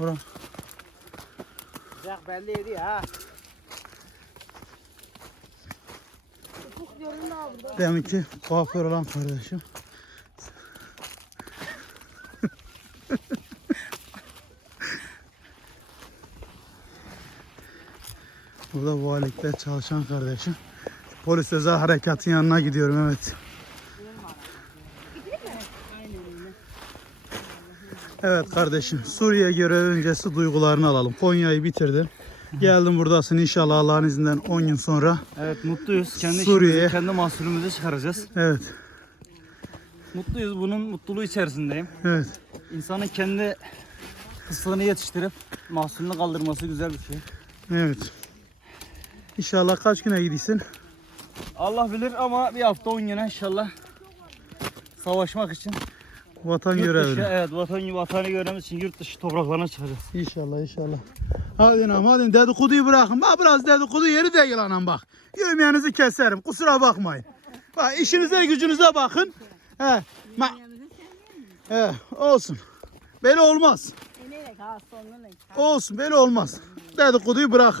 Bura. Sıcak belliydi ha. Deminki kuaför olan kardeşim. Burada valilikte çalışan kardeşim. Polis özel harekatın yanına gidiyorum evet. Evet kardeşim Suriye görev öncesi duygularını alalım. Konya'yı bitirdin. Geldim buradasın inşallah Allah'ın izniyle 10 gün sonra. Evet mutluyuz. Kendi Suriye'ye- kendi mahsulümüzü çıkaracağız. Evet, Mutluyuz. Bunun mutluluğu içerisindeyim. evet. İnsanın kendi fıstığını yetiştirip mahsulünü kaldırması güzel bir şey. Evet. İnşallah kaç güne gidiyorsun? Allah bilir ama bir hafta on güne inşallah savaşmak için Vatan yurt dışı, evet vatan vatanı görmemiz için yurt dışı topraklarına çıkacağız. İnşallah inşallah. Hadi anam hadi dedikoduyu bırakın. Bak biraz dedikodu yeri değil anam bak. Yemeğinizi keserim kusura bakmayın. Bak işinize gücünüze bakın. He. Ma He, olsun. Böyle olmaz. Olsun böyle olmaz. Dedikoduyu bırak.